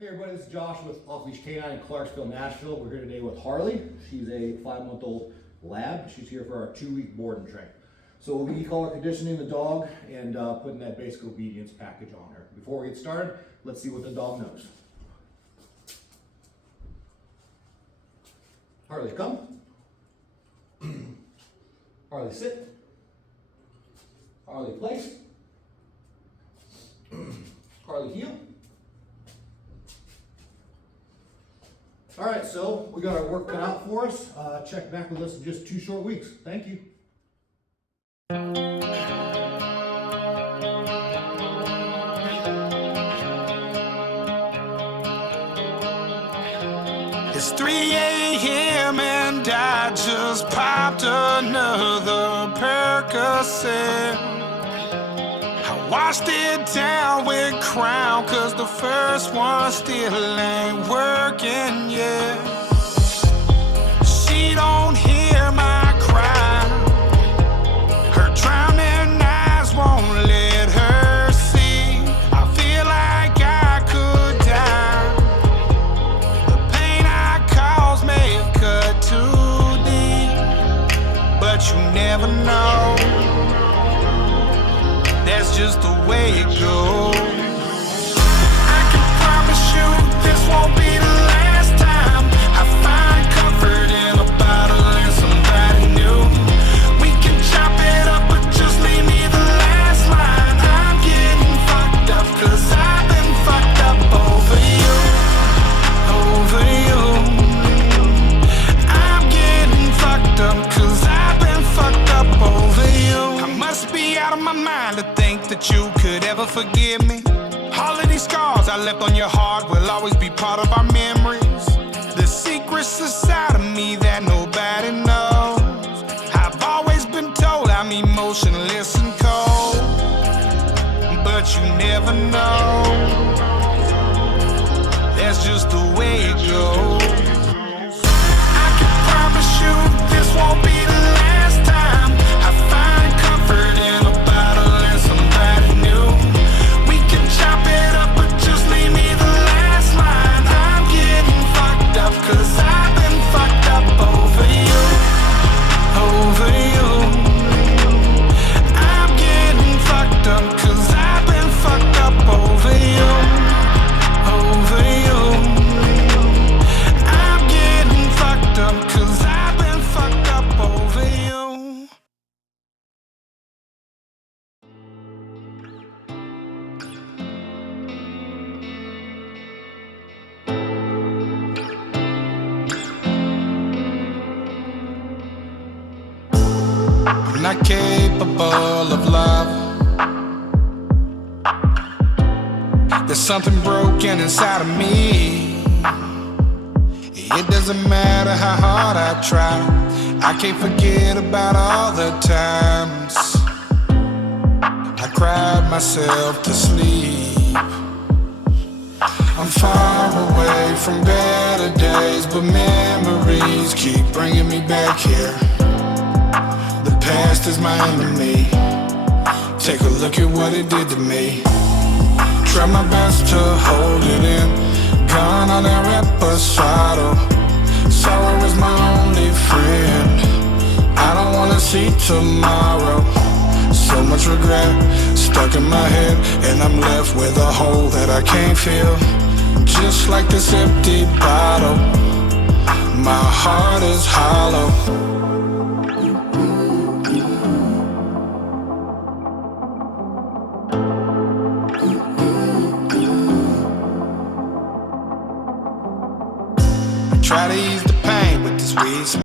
Hey everybody, this is Josh with Off-Leash K9 in Clarksville, Nashville. We're here today with Harley. She's a 5-month-old lab. She's here for our 2-week board and train. So we'll be color conditioning the dog and putting that basic obedience package on her. Before we get started, let's see what the dog knows. Harley, come. Harley, sit. Harley, place. Harley, heel. All right, so we got our work cut out for us. Check back with us in just 2 short weeks. Thank you. It's 3 a.m. and I just popped another Percocet. I washed it down with Crown, cause the first one still ain't working yet. She don't hear my cry. Her drowning eyes won't let her see. I feel like I could die. The pain I caused may have cut too deep, but you never know. That's just the way it goes. I can promise you this won't be the last time I find comfort in a bottle and somebody new. We can chop it up, but just leave me the last line. I'm getting fucked up, cause I've been fucked up over you. Over you. I'm getting fucked up, cause I've been fucked up over you. I must be out of my mind to think that you could ever forgive me. All of these scars I left on your heart will always be part of our memories. The secrets inside of me that nobody knows. I've always been told I'm emotionless and cold, but you never know. That's just the way it goes. I can promise you this won't be the last time I find comfort in a bottle and somebody new. We can chop it up, but just leave me the last line. I'm getting fucked up, cause I've been fucked up over you. Over you. I'm getting fucked up, cause I've been fucked up over you. Over you. I'm getting fucked up, cause I've been fucked up over you. I'm not capable of love. There's something broken inside of me. It doesn't matter how hard I try, I can't forget about all the times I cried myself to sleep. I'm far away from better days, but memories keep bringing me back here. The past is my enemy. Take a look at what it did to me. Try my best to hold it in. Gone on a reposado. Sorrow is my only friend. I don't wanna see tomorrow. So much regret stuck in my head, and I'm left with a hole that I can't fill. Just like this empty bottle, my heart is hollow. Try to ease the pain with this weed.